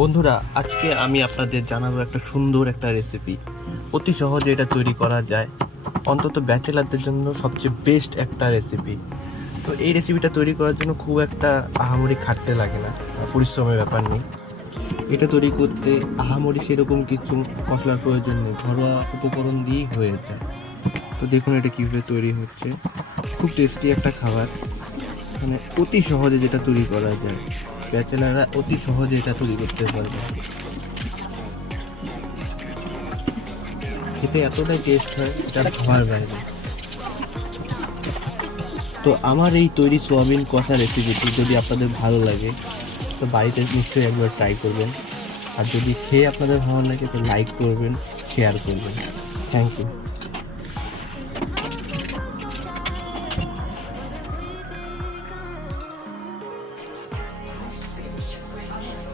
বন্ধুরা, আজকে আমি আপনাদের জানাবো একটা সুন্দর একটা রেসিপি। অতি সহজে এটা তৈরি করা যায়, অন্তত ব্যাচেলারদের জন্য সবচেয়ে বেস্ট একটা রেসিপি। তো এই রেসিপিটা তৈরি করার জন্য খুব একটা আহামরি খাটতে লাগে না, পরিশ্রমের ব্যাপার নেই। এটা তৈরি করতে আহামরি সেরকম কিছু মশলার প্রয়োজন নেই, ঘরোয়া উপকরণ দিয়েই হয়ে যায়। তো দেখুন এটা কীভাবে তৈরি হচ্ছে। খুব টেস্টি একটা খাবার, মানে অতি সহজে যেটা তৈরি করা যায়, ব্যাচেলাররা অতি সহজে এটা তৈরি করতে পারবে। খেতে এতটাই টেস্ট হয়, এটা ভাবার বাইরে। তো আমার এই তৈরি সোয়াবিন কষা রেসিপিটি যদি আপনাদের ভালো লাগে, তো বাড়িতে নিশ্চয়ই একবার ট্রাই করবেন। আর যদি খেয়ে আপনাদের ভালো লাগে, তো লাইক করবেন, শেয়ার করবেন। Thank you.